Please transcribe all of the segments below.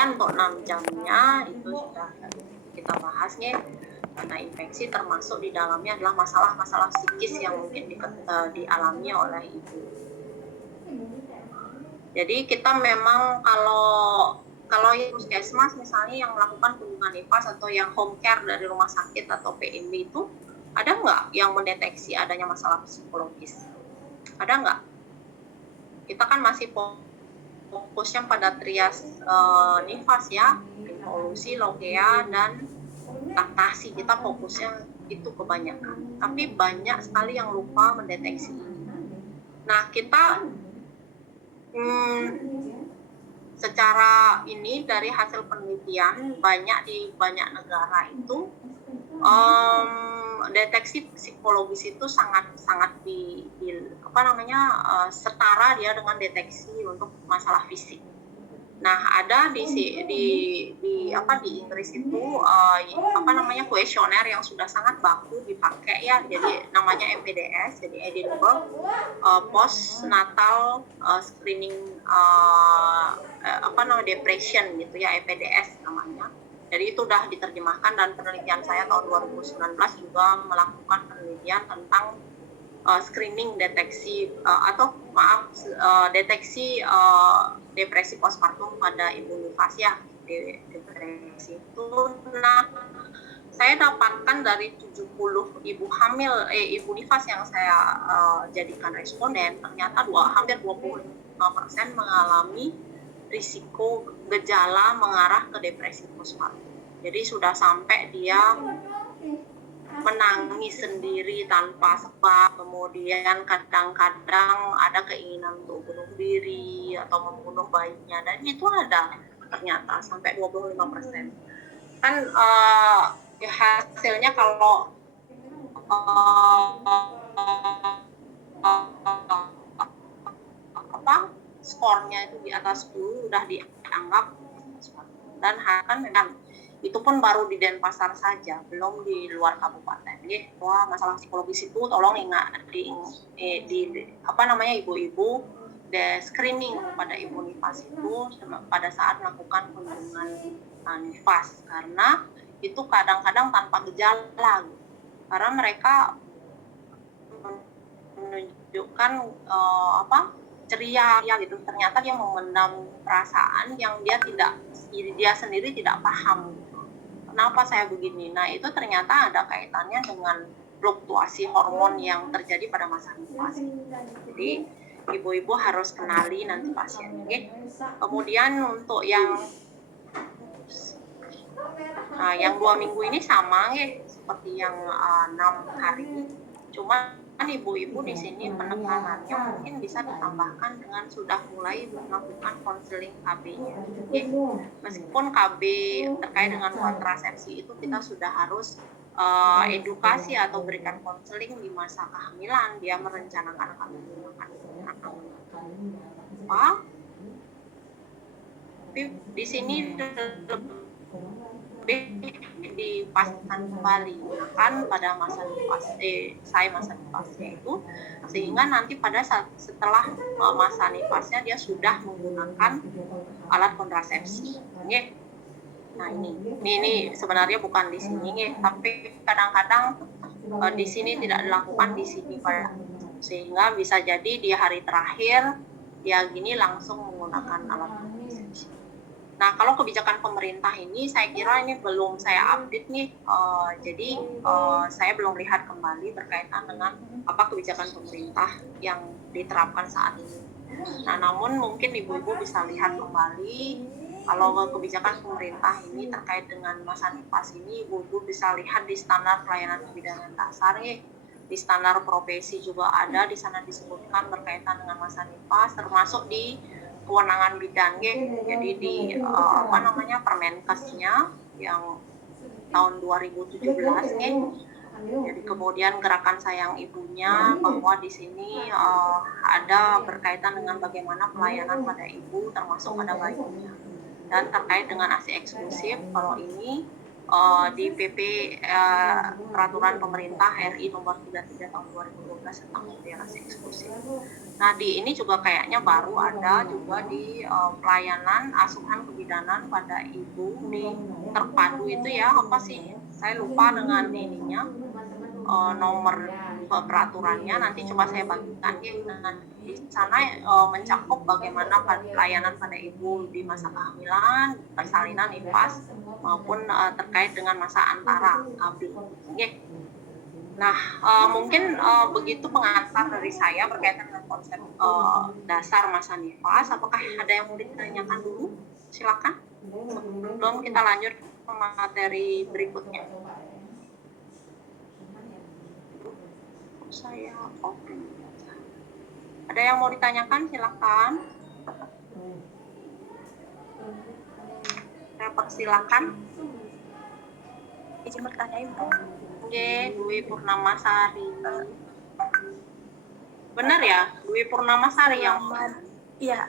Kemudian untuk 6 jamnya itu sudah kita bahas nih, karena infeksi termasuk di dalamnya adalah masalah-masalah psikis yang mungkin dialami oleh ibu. Jadi kita memang kalau yang puskesmas misalnya yang melakukan kunjungan nifas atau yang home care dari rumah sakit atau PMB itu ada nggak yang mendeteksi adanya masalah psikologis? Ada nggak? Kita kan masih fokusnya pada trias nifas ya, involusi, lokea, dan laktasi. Kita fokusnya itu kebanyakan. Tapi banyak sekali yang lupa mendeteksi ini. Nah, kita secara ini dari hasil penelitian di banyak negara itu deteksi psikologis itu sangat setara dia dengan deteksi untuk masalah fisik. Nah, ada di Inggris itu kuesioner yang sudah sangat baku dipakai ya, jadi namanya EPDS, jadi Edinburgh Postnatal Screening Depression gitu ya, EPDS namanya. Jadi itu sudah diterjemahkan, dan penelitian saya tahun 2019 juga melakukan penelitian tentang screening deteksi deteksi depresi postpartum pada ibu nifas ya. Depresi itu, nah saya dapatkan dari 70 ibu hamil ibu nifas yang saya jadikan responden, ternyata hampir 25% mengalami risiko gejala mengarah ke depresi postpartum. Jadi sudah sampai dia menangis sendiri tanpa sebab, kemudian kadang-kadang ada keinginan untuk bunuh diri atau membunuh bayinya, dan itu ada ternyata sampai 25%. Kan hasilnya kalau skornya itu di atas 10 udah dianggap, dan kan memang itu pun baru di Denpasar saja, belum di luar kabupaten. Wah, masalah psikologis itu tolong ingat ibu-ibu screening pada ibu nifas itu pada saat melakukan kunjungan nifas, karena itu kadang-kadang tanpa gejala, karena mereka menunjukkan ceria ya gitu, ternyata dia memendam perasaan yang dia sendiri tidak paham gitu. Kenapa saya begini? Nah, itu ternyata ada kaitannya dengan fluktuasi hormon yang terjadi pada masa nifas. Jadi ibu-ibu harus kenali nanti pasien. Kemudian untuk yang 2 minggu ini sama seperti yang 6 hari. Cuma ibu-ibu di sini penekanannya mungkin bisa ditambahkan dengan sudah mulai melakukan konseling KB-nya. Meskipun KB terkait dengan kontrasepsi itu kita sudah harus edukasi atau berikan konseling di masa kehamilan, dia merencanakan akan menggunakan apa. Tapi di sini di pastikan kembali kan pada masa nifasnya itu, sehingga nanti pada setelah masa nifasnya dia sudah menggunakan alat kontrasepsi. Nah ini sebenarnya bukan di sini tapi kadang-kadang di sini tidak dilakukan di sini sehingga bisa jadi di hari terakhir dia gini langsung menggunakan alat kontrasepsi. Nah, kalau kebijakan pemerintah ini saya kira ini belum saya update nih, jadi saya belum lihat kembali berkaitan dengan apa kebijakan pemerintah yang diterapkan saat ini. Nah, namun mungkin ibu-ibu bisa lihat kembali kalau kebijakan pemerintah ini terkait dengan masa nifas ini, ibu-ibu bisa lihat di standar pelayanan kebidanan dasar nih. Di standar profesi juga ada, di sana disebutkan berkaitan dengan masa nifas, termasuk di kewenangan bidang jadi di Permenkesnya yang tahun 2017 jadi kemudian gerakan sayang ibunya bahwa di sini ada berkaitan dengan bagaimana pelayanan pada ibu termasuk pada bayinya, dan terkait dengan ASI eksklusif kalau ini di PP Peraturan Pemerintah RI nomor 33 tahun 2012 tentang mutilasi eksklusif. Nah, di ini juga kayaknya baru ada juga di pelayanan asuhan kebidanan pada ibu di terpadu itu ya, apa sih? Saya lupa dengan ininya nomor peraturannya, nanti coba saya bagikan ya. Nah, di sana mencakup bagaimana pelayanan pada ibu di masa kehamilan, persalinan, nifas maupun terkait dengan masa antara KB. Okay. Nah, mungkin begitu pengantar dari saya berkaitan dengan konsep dasar masa nifas. Apakah ada yang mau ditanyakan dulu? Silakan. Sebelum kita lanjut ke materi berikutnya. Saya oke. Ada yang mau ditanyakan? Silakan. Saya persilakan. Izin bertanya Ibu. Oke, Dwi Purnamasari. Benar ya, Dwi Purnamasari yang Iya.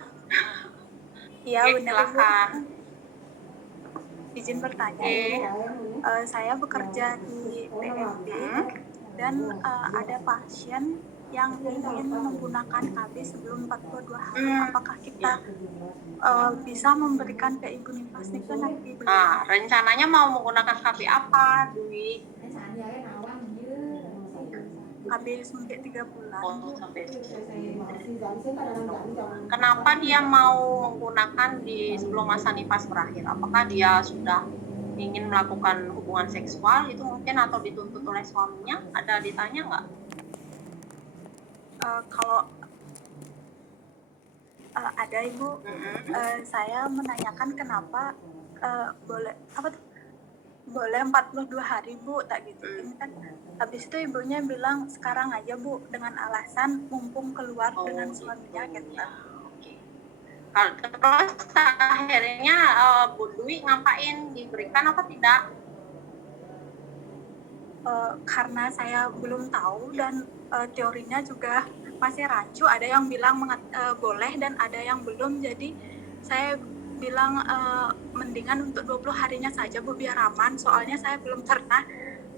Iya, oke, benar silakan. Ibu. Izin bertanya. Saya bekerja di PMD dan ada pasien yang ingin menggunakan KB sebelum 42 hari. Apakah kita bisa memberikan ke ibu nifas itu nanti? Nah, rencananya mau menggunakan KB apa, Dwi? KB sampai 3 bulan. Oh, sampai. Kenapa dia mau menggunakan di sebelum masa nifas berakhir? Apakah dia sudah ingin melakukan hubungan seksual itu mungkin atau dituntut oleh suaminya? Ada ditanya nggak? Kalau ada Ibu, saya menanyakan kenapa boleh 42 hari Bu, tak gitu. Ini kan habis itu ibunya bilang sekarang aja Bu, dengan alasan mumpung keluar dengan suaminya gitu. Ya, okay. Terus akhirnya Bu Dwi ngapain, diberikan apa tidak? Karena saya belum tahu dan teorinya juga masih rancu, ada yang bilang boleh dan ada yang belum, jadi saya bilang mendingan untuk 20 harinya saja Bu, biar aman, soalnya saya belum pernah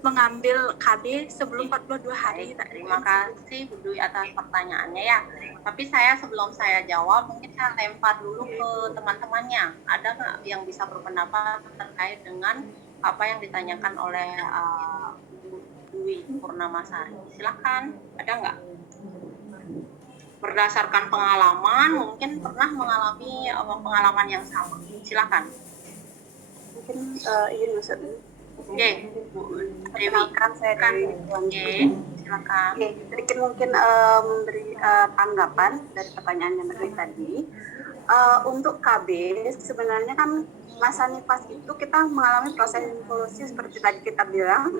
mengambil KB sebelum 42 hari. Terima kasih Bu Dwi atas pertanyaannya ya. Tapi sebelum saya jawab, mungkin saya lempar dulu ke teman-temannya. Ada nggak yang bisa berpendapat terkait dengan apa yang ditanyakan oleh Bu Dwi Purnamasari? Silakan, ada nggak? Berdasarkan pengalaman, mungkin pernah mengalami pengalaman yang sama. Silakan. Mungkin izin masuk. Oke, Bu Dewi. Saya kan. Oke, silakan. Oke, sedikit mungkin memberi tanggapan dari pertanyaan yang tadi. Untuk KB sebenarnya kan masa nifas itu kita mengalami proses involusi seperti tadi kita bilang,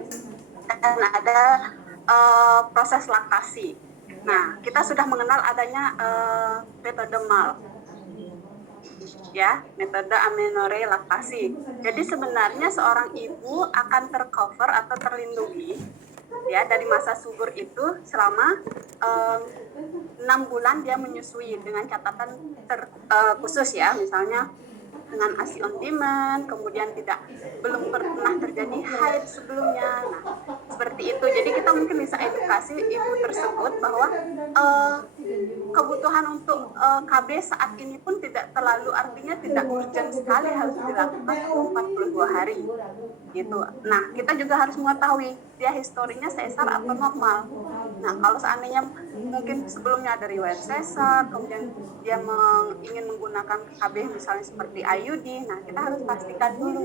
dan ada proses laktasi. Nah, kita sudah mengenal adanya metode MAL, ya, metode amenorrhea laktasi. Jadi sebenarnya seorang ibu akan tercover atau terlindungi ya dari masa subur itu selama 6 bulan dia menyusui dengan catatan khusus ya, misalnya dengan ASI on demand, kemudian belum pernah terjadi haid sebelumnya. Nah, seperti itu. Jadi kita mungkin bisa edukasi ibu tersebut bahwa kebutuhan untuk KB saat ini pun tidak terlalu, artinya tidak urgent sekali harus dilakukan 42 hari gitu. Nah, kita juga harus mengetahui dia historinya sesar atau normal. Nah, kalau seandainya mungkin sebelumnya ada riwayat sesar, kemudian dia ingin menggunakan KB misalnya seperti IUD, nah kita harus pastikan dulu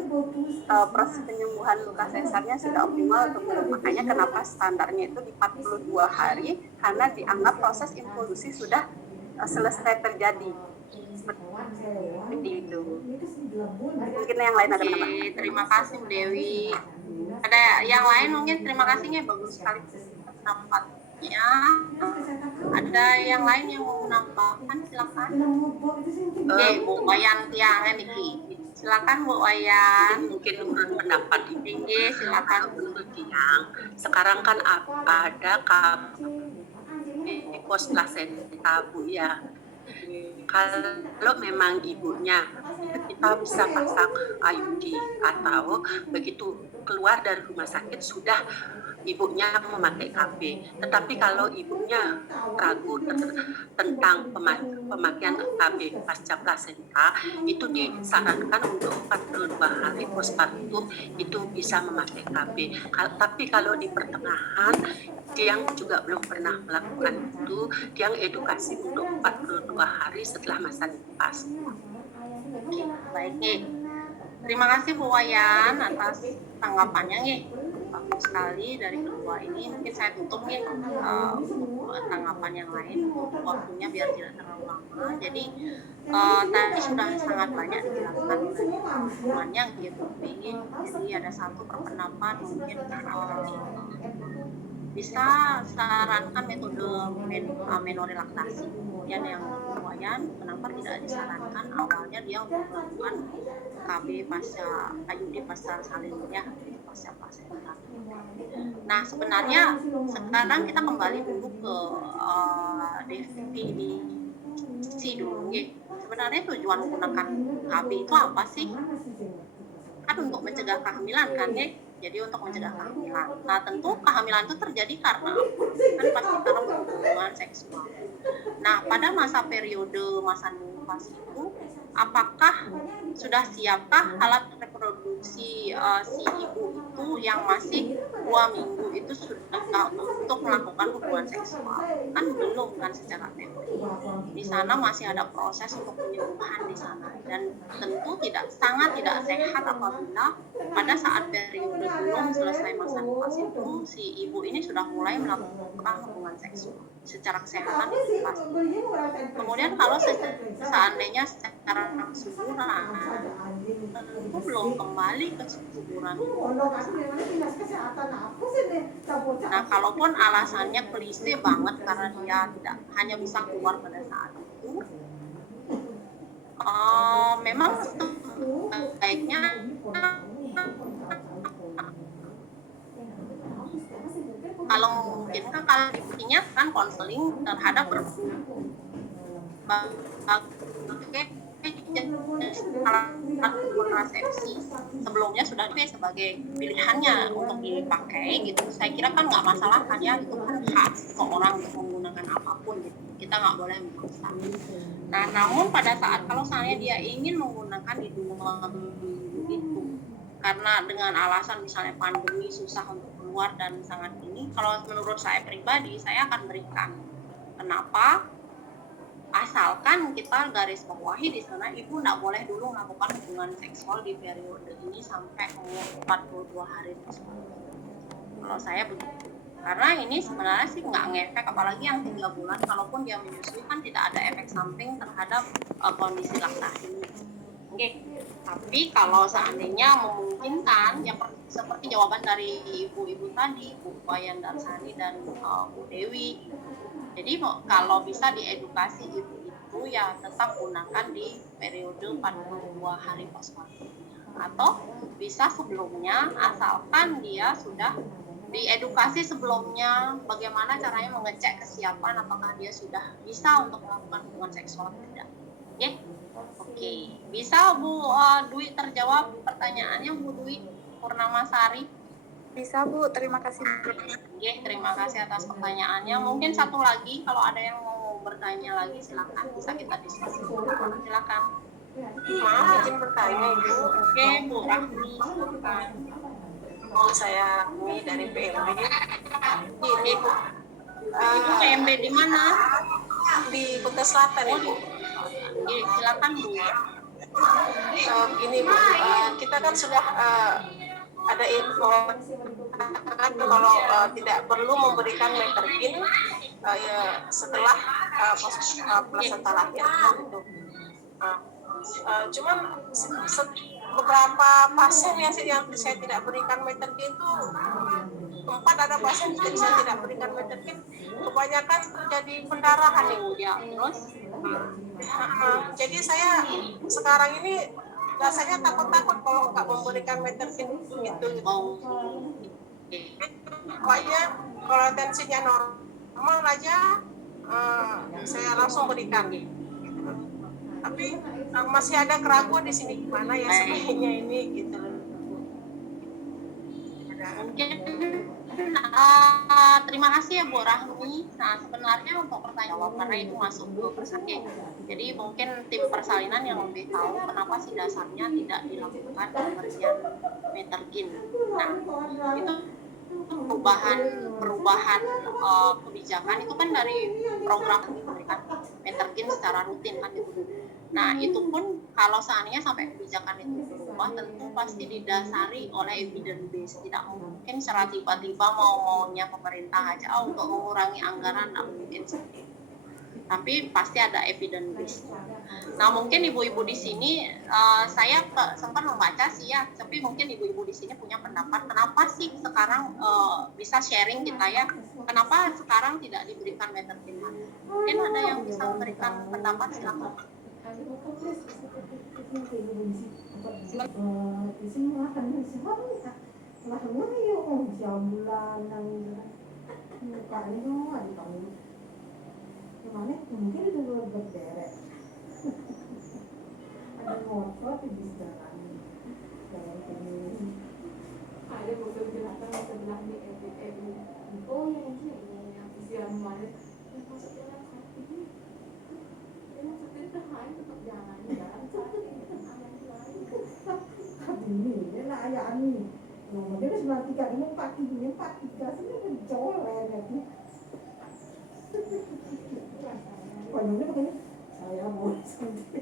proses penyembuhan luka sesarnya sudah optimal atau belum. Makanya kenapa standarnya itu di 42 hari, karena dianggap proses involusi sudah selesai terjadi. Seperti itu. Mungkin yang lain ada menambah. Terima kasih Bu Dewi. Ada yang lain mungkin? Terima kasihnya, bagus sekali pendapatnya. Ada yang lain yang mau menambahkan? Silakan. Oke, Bu Wayan Tiang Niki. Silakan Bu Wayan. Mungkin menurut pendapat ini, silakan Bu Tiang. Sekarang kan ada KB post placenta Bu ya. Kalau memang ibunya kita bisa pasang IUD, atau begitu keluar dari rumah sakit sudah ibunya memakai KB. Tetapi kalau ibunya ragu tentang pemakaian KB pasca plasenta, itu disarankan untuk 42 hari postpartum itu bisa memakai KB. Tapi kalau di pertengahan yang juga belum pernah melakukan itu, yang edukasi untuk 42 hari setelah masa nifas. Oke, baik nih. Terima kasih Bu Wayan atas tanggapannya nih. Bagus sekali dari kedua ini. Mungkin saya tutup nih untuk tanggapan yang lain, untuk waktunya biar tidak terlalu lama. Jadi tadi sudah sangat banyak dijelaskan dari temannya gitu. Jadi ada satu perpendapat mungkin bisa sarankan metode menorilaktasi. Kemudian yang Wayan, kenapa tidak disarankan awalnya dia untuk melakukan KB pasca IUD pasca salin ya, pasca plasenta. Nah sebenarnya sekarang kita kembali dulu ke definisi dulu. Sebenarnya tujuan menggunakan KB itu apa sih? Kan untuk mencegah kehamilan kan ya. Jadi untuk mencegah kehamilan. Nah tentu kehamilan itu terjadi karena apa? Kan pasti karena hubungan seksual. Nah pada masa periode masa nifas itu, apakah sudah siapkah alat reproduksi si ibu itu yang masih 2 minggu itu sudah untuk melakukan hubungan seksual? Kan belum kan secara teori. Di sana masih ada proses untuk penyembuhan di sana, dan tentu sangat tidak sehat apabila pada saat periode belum selesai masa nifas itu si ibu ini sudah mulai melakukan hubungan seksual. Secara kesehatan itu pasti. Kemudian kalau seandainya secara kesuburan tentu belum kembali ke kesuburan. Nah, kalaupun alasannya klise banget karena dia tidak hanya bisa keluar pada saat itu, memang baiknya kalau mungkin kalau intinya kan konseling terhadap berbagai kontrasepsi sebelumnya sudah sebagai pilihannya untuk dipakai gitu. Saya kira kan nggak masalah kan ya, itu kan hak seorang untuk menggunakan apapun gitu. Kita nggak boleh memaksa. Nah, namun pada saat kalau misalnya dia ingin menggunakan di 2 minggu itu karena dengan alasan misalnya pandemi susah untuk keluar dan sangat ini, kalau menurut saya pribadi saya akan berikan. Kenapa? Asalkan kita garis bawahi di sana ibu tidak boleh dulu melakukan hubungan seksual di periode ini sampai umur 42 hari tersebut. Kalau saya begitu. Karena ini sebenarnya sih nggak ngefek, apalagi yang 3 bulan, kalaupun dia menyusui kan tidak ada efek samping terhadap kondisi laktasi. Oke. Tapi kalau seandainya memungkinkan, ya seperti jawaban dari ibu-ibu tadi, Bu Wayan Darsani dan Bu Dewi. Jadi kalau bisa diedukasi ibu itu ya tetap gunakan di periode 42 hari postpartum. Atau bisa sebelumnya, asalkan dia sudah diedukasi sebelumnya bagaimana caranya mengecek kesiapan apakah dia sudah bisa untuk melakukan hubungan seksual atau tidak. Oke. Bisa Bu Dwi terjawab pertanyaannya, Bu Dwi Purnamasari? Bisa Bu, terima kasih. Terima kasih atas pertanyaannya. Mungkin satu lagi, kalau ada yang mau bertanya lagi silakan, bisa kita diskusi. Silakan. Maaf, izin bertanya Ibu. Oke, Bu Rahmi, silakan. Saya Rahmi dari PMB. Ini Bu. Ibu PMB di mana? Di Kuta Selatan Ibu. Silakan Bu. Gini Bu, kita kan sudah ada info kalau tidak perlu memberikan metergin setelah plasenta lahir gitu. Cuman beberapa pasien yang saya tidak berikan metergin itu 4 ada pasien yang saya tidak berikan metergin, kebanyakan terjadi pendarahan Ibu ya. Terus jadi saya sekarang ini rasanya takut-takut kalau nggak memberikan metergin gitu. Pokoknya kalau tensinya normal aja saya langsung berikan gitu. tapi masih ada keraguan di sini gimana ya sebaiknya ini gitu. Mungkin terima kasih ya Bu Rahmi. Nah sebenarnya untuk pertanyaan jawab karena itu masuk ke persakit. Jadi mungkin tim persalinan yang lebih tahu kenapa sih dasarnya tidak dilakukan pemberian metergin. Nah itu perubahan kebijakan itu kan dari program diberikan metergin secara rutin kan gitu. Nah itu pun kalau seandainya sampai kebijakan itu berubah tentu pasti didasari oleh evidence base. Tidak mungkin secara tiba-tiba maunya pemerintah aja untuk mengurangi anggaran, tidak mungkin seperti itu. Tapi pasti ada evidence base. Nah mungkin ibu-ibu di sini saya sempat membaca sih ya, tapi mungkin ibu-ibu di sini punya pendapat kenapa sih sekarang bisa sharing kita ya, kenapa sekarang tidak diberikan metergin lagi? Mungkin ada yang bisa memberikan pendapat, silakan. Gimana? Mungkin itu berderet. Ada ngotot di jalan. Ada mobil jelatan di sebelah di oh yang ini yang siang kemarin yang masuk jalan kaki yang maksudnya terhain tetap jalan satu ini kan ayam lain ini ya lah ayam ini nomor dia sebelah 3 ini 4 sini pencolek ya konyolnya begini saya mau sendiri